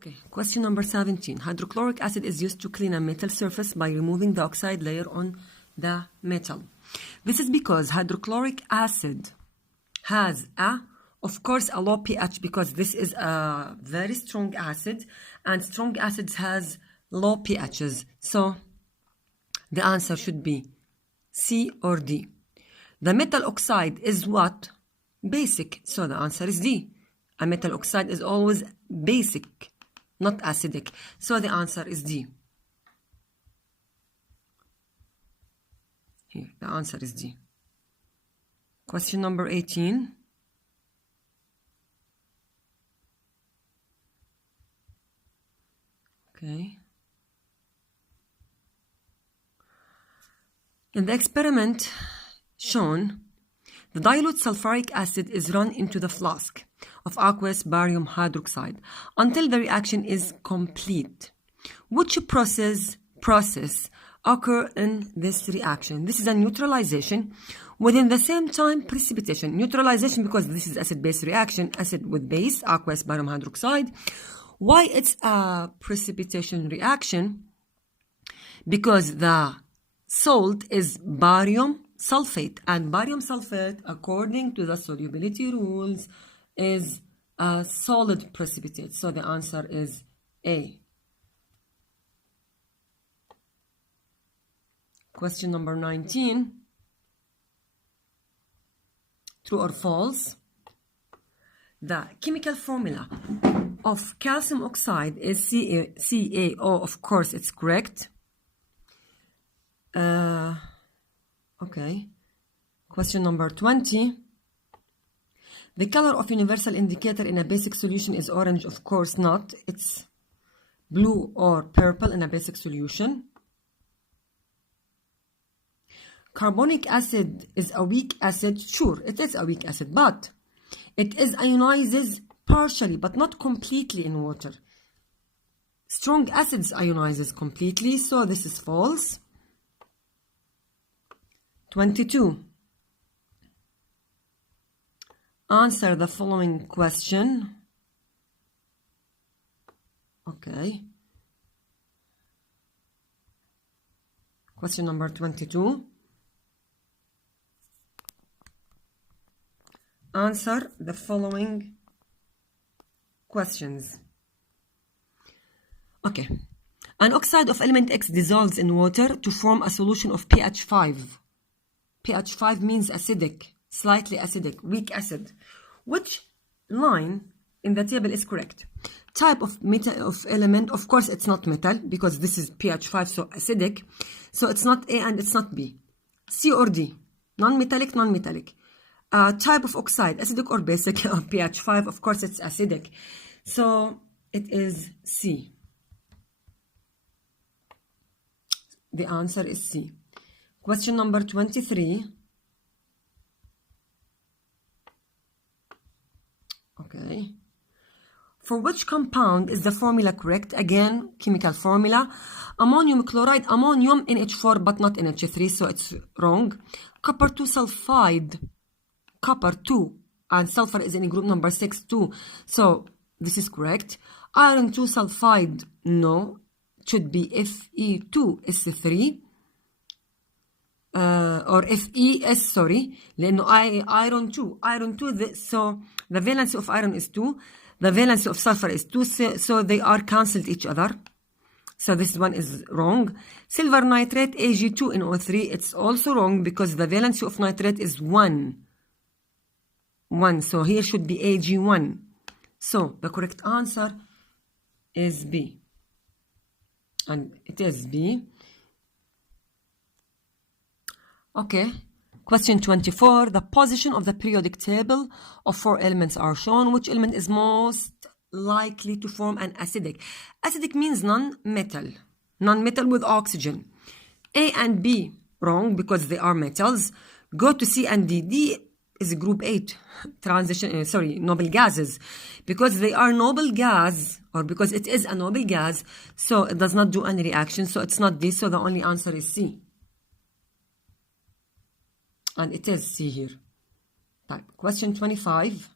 Okay, question number 17. Hydrochloric acid is used to clean a metal surface by removing the oxide layer on the metal. This is because hydrochloric acid has of course, a low pH because this is a very strong acid, and strong acids has low pHs. So the answer should be C or D. The metal oxide is what? Basic. So the answer is D. A metal oxide is always basic, not acidic. So the answer is D. Here, the answer is D. Question number 18. Okay. In the experiment shown, the dilute sulfuric acid is run into the flask of aqueous barium hydroxide until the reaction is complete. Which process occur in this reaction? This is a neutralization. Within the same time, precipitation. Neutralization because this is acid-base reaction, acid with base, aqueous barium hydroxide. Why it's a precipitation reaction? Because the salt is barium sulfate, and barium sulfate, according to the solubility rules, is a solid precipitate. So the answer is A. Question number 19. True or false? The chemical formula of calcium oxide is CaO. Of course, it's correct. Okay. Question number 20. The color of universal indicator in a basic solution is orange. Of course not. It's blue or purple in a basic solution. Carbonic acid is a weak acid. Sure, it is a weak acid, but it ionizes partially, but not completely in water. Strong acids ionizes completely, so this is false. 22. Answer the following question. Okay. Question number 22. Answer the following questions. Okay. An oxide of element X dissolves in water to form a solution of pH 5. pH 5 means acidic, slightly acidic, weak acid. Which line in the table is correct? Type of element, of course it's not metal because this is pH 5, so acidic. So it's not A and it's not B. C or D? Non-metallic, non-metallic. Type of oxide, acidic or basic? pH 5, of course it's acidic. So it is C. The answer is C. Question number 23. Okay. For which compound is the formula correct? Again, chemical formula. Ammonium chloride, ammonium NH4 but not NH3, so it's wrong. Copper 2 sulfide, copper 2, and sulfur is in group number 6 too, so this is correct. Iron 2 sulfide, no, it should be Fe2S3 or FeS, sorry, لأنه iron 2, so the valency of iron is 2, the valency of sulfur is 2, so they are cancelled each other. So this one is wrong. Silver nitrate, Ag2NO3, it's also wrong because the valency of nitrate is 1. So here should be Ag1. So the correct answer is B. And it is B. Okay. Question 24. The position of the periodic table of 4 elements are shown. Which element is most likely to form an acidic? Acidic means non-metal. Non-metal with oxygen. A and B, wrong because they are metals. Go to C and D. D is group 8. Noble gases. Because they are noble gas, or because it is a noble gas, so it does not do any reaction, so it's not D, so the only answer is C. And it is C here. Type. Question 25.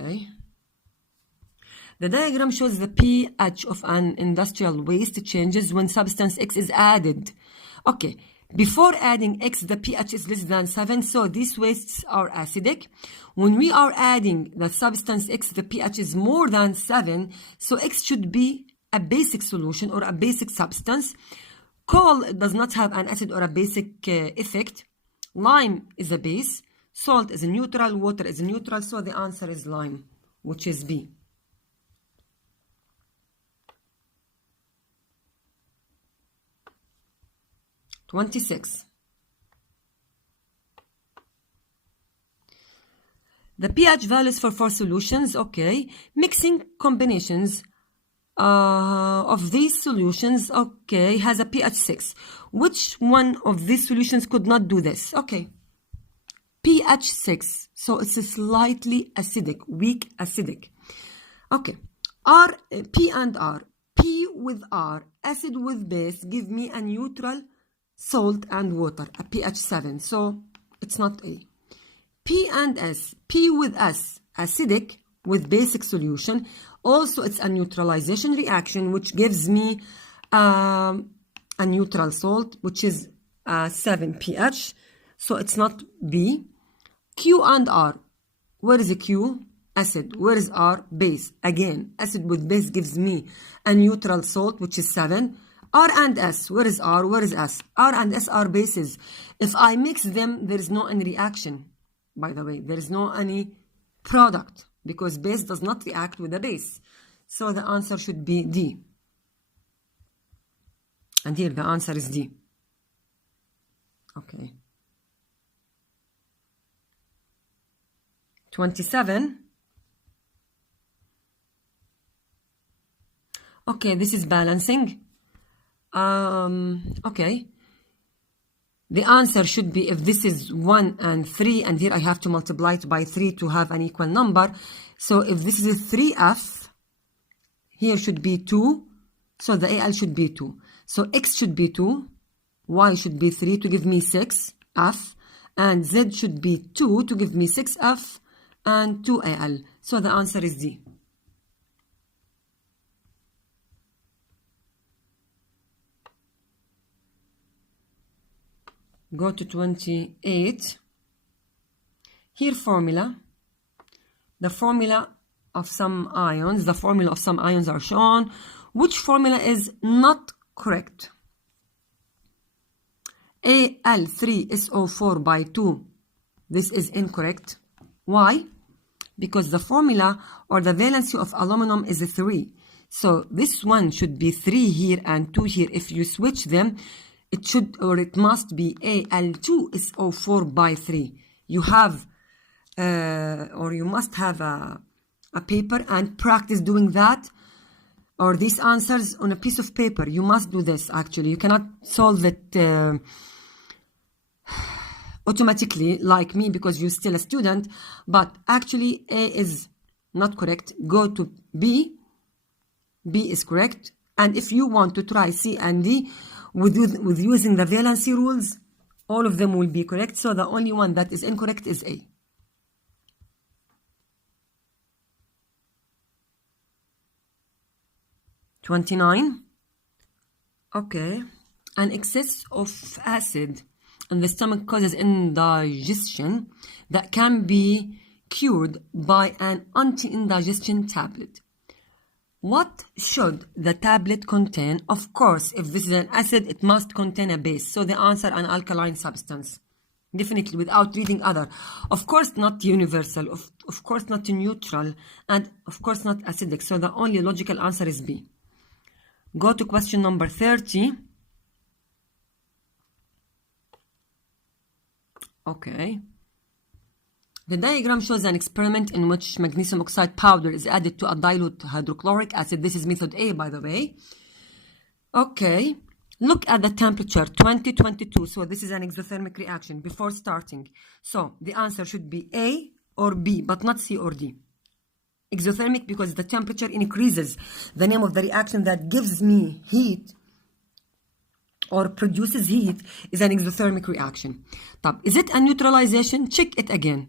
Okay. The diagram shows the pH of an industrial waste changes when substance X is added. Okay, before adding X, the pH is less than 7, so these wastes are acidic. When we are adding the substance X, the pH is more than 7, so X should be a basic solution or a basic substance. Coal does not have an acid or a basic effect. Lime is a base. Salt is a neutral. Water is a neutral, so the answer is lime, which is B. (26) The pH values for 4 solutions. Okay, mixing combinations of these solutions, okay, has a pH 6. Which one of these solutions could not do this? Okay, pH 6, so it's a slightly acidic, weak acidic. Okay, P and R, P with R, acid with base, give me a neutral salt and water, a pH 7, so it's not A. P and S, P with S, acidic with basic solution, also it's a neutralization reaction which gives me a neutral salt, which is 7 pH, so it's not B. Q and R, where is the Q? Acid. Where is R? Base. Again, acid with base gives me a neutral salt, which is 7. R and S, where is R? Where is S? R and S are bases. If I mix them, there is no any reaction. By the way, there is no any product because base does not react with the base. So the answer should be D. And here the answer is D. Okay. 27. Okay, this is balancing. Okay. The answer should be, if this is 1 and 3, and here I have to multiply it by 3 to have an equal number. So if this is 3F, here should be 2. So the AL should be 2. So X should be 2, Y should be 3 to give me 6F, and Z should be 2 to give me 6F and 2AL. So the answer is D. Go to 28. Here formula. The formula of some ions. The formula of some ions are shown. Which formula is not correct? Al3SO4 by 2. This is incorrect. Why? Because the formula or the valency of aluminum is 3. So this one should be 3 here and 2 here. If you switch them, it should or it must be Al2SO4 by 3. You have or you must have a paper and practice doing that, or these answers on a piece of paper. You must do this actually. You cannot solve it automatically like me because you're still a student, but actually A is not correct. Go to B. B is correct. And if you want to try C and D with using the valency rules, all of them will be correct. So the only one that is incorrect is A. (29) Okay. An excess of acid in the stomach causes indigestion that can be cured by an anti-indigestion tablet. What should the tablet contain? Of course, if this is an acid, it must contain a base. So the answer, an alkaline substance. Definitely, without reading other. Of course, not universal. Of course, not neutral. And of course, not acidic. So the only logical answer is B. Go to question number 30. Okay. The diagram shows an experiment in which magnesium oxide powder is added to a dilute hydrochloric acid. This is method A, by the way. Okay. Look at the temperature, 2022. So this is an exothermic reaction before starting. So the answer should be A or B, but not C or D. Exothermic because the temperature increases. The name of the reaction that gives me heat or produces heat is an exothermic reaction. Is it a neutralization? Check it again.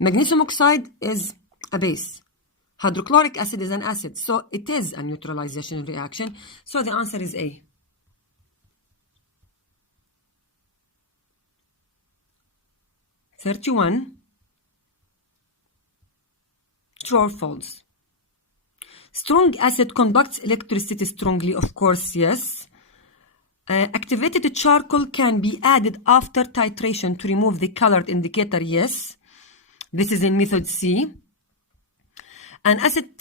Magnesium oxide is a base. Hydrochloric acid is an acid, so it is a neutralization reaction. So the answer is A. (31) True or false? Strong acid conducts electricity strongly, of course, yes. Activated charcoal can be added after titration to remove the colored indicator, yes. This is in method C. An acid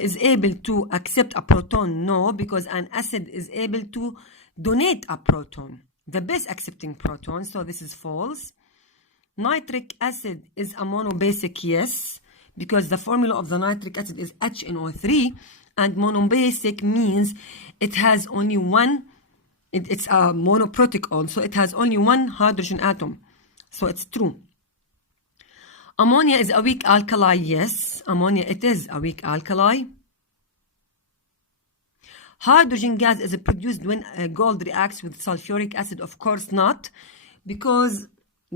is able to accept a proton, no, because an acid is able to donate a proton, the base accepting proton, so this is false. Nitric acid is a monobasic, yes, because the formula of the nitric acid is HNO3, and monobasic means it has only one, it's a monoprotic, so it has only one hydrogen atom, so it's true. Ammonia is a weak alkali, yes, ammonia, it is a weak alkali. Hydrogen gas is produced when gold reacts with sulfuric acid, of course not, because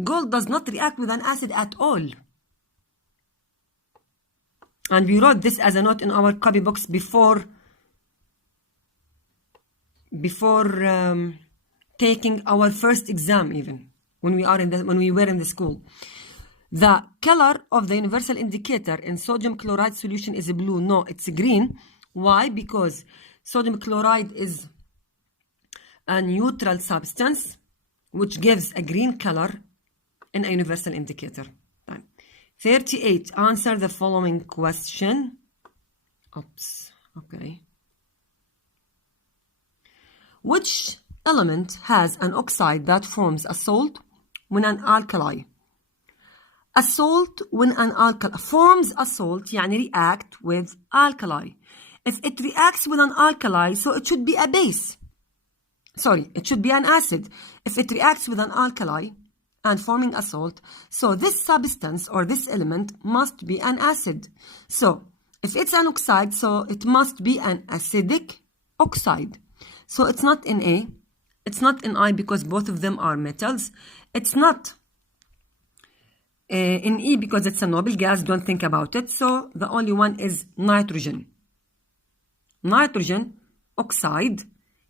gold does not react with an acid at all. And we wrote this as a note in our copybox before taking our first exam, even when we were in the school. The color of the universal indicator in sodium chloride solution is blue. No, it's green. Why? Because sodium chloride is a neutral substance which gives a green color in a universal indicator. 38. Answer the following question. Oops. Okay. Which element has an oxide that forms a salt when an alkali? A salt when an alkali forms a salt, يعني react with alkali. If it reacts with an alkali, so it should be a base. Sorry, it should be an acid. If it reacts with an alkali and forming a salt, so this substance or this element must be an acid. So if it's an oxide, so it must be an acidic oxide. So it's not in A, it's not in I because both of them are metals. It's not in E because it's a noble gas, don't think about it. So the only one is nitrogen. Nitrogen oxide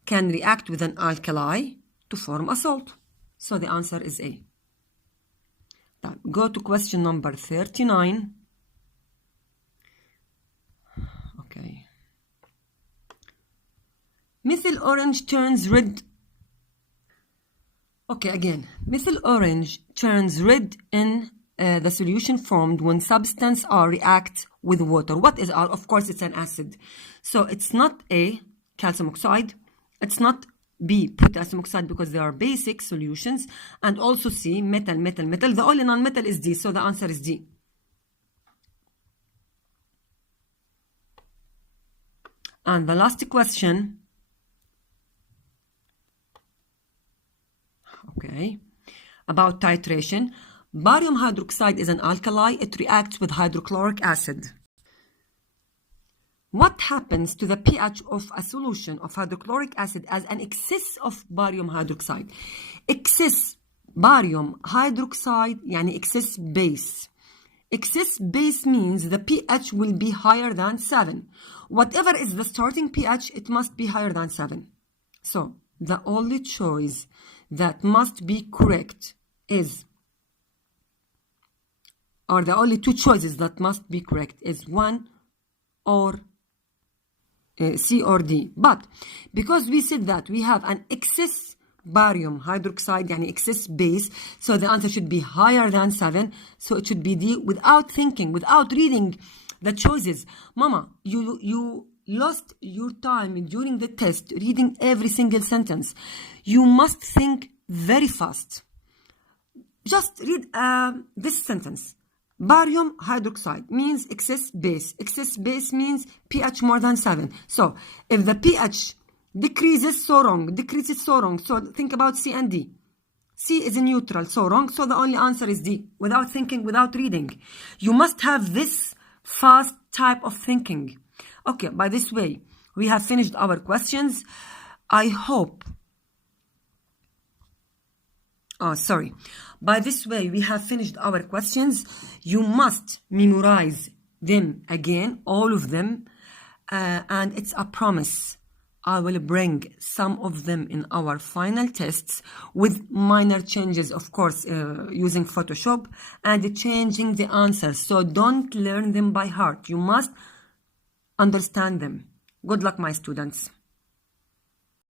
can react with an alkali to form a salt. So the answer is A. Now, go to question number 39. Okay. Methyl orange turns red. Okay, again. Methyl orange turns red in the solution formed when substance R reacts with water. What is R? Of course, it's an acid. So it's not A, calcium oxide. It's not B, potassium oxide, because they are basic solutions. And also C, metal, metal, metal. The only non-metal is D, so the answer is D. And the last question. Okay. About titration. Barium hydroxide is an alkali. It reacts with hydrochloric acid. What happens to the pH of a solution of hydrochloric acid as an excess of barium hydroxide? Excess barium hydroxide, يعني excess base. Excess base means the pH will be higher than 7. Whatever is the starting pH, it must be higher than 7. So the only choice that must be correct is, or the only two choices that must be correct is 1 or C or D. But because we said that we have an excess barium hydroxide, yani excess base, so the answer should be higher than 7. So it should be D without thinking, without reading the choices. Mama, you lost your time during the test reading every single sentence. You must think very fast. Just read this sentence. Barium hydroxide means excess base. Excess base means pH more than 7. So if the pH decreases, so wrong. Decreases, so wrong. So think about C and D. C is neutral, so wrong. So the only answer is D. Without thinking, without reading. You must have this fast type of thinking. Okay, by this way, we have finished our questions. I hope. Oh, sorry. By this way, we have finished our questions. You must memorize them again, all of them, and it's a promise. I will bring some of them in our final tests with minor changes, of course, using Photoshop and changing the answers. So don't learn them by heart. You must understand them. Good luck, my students.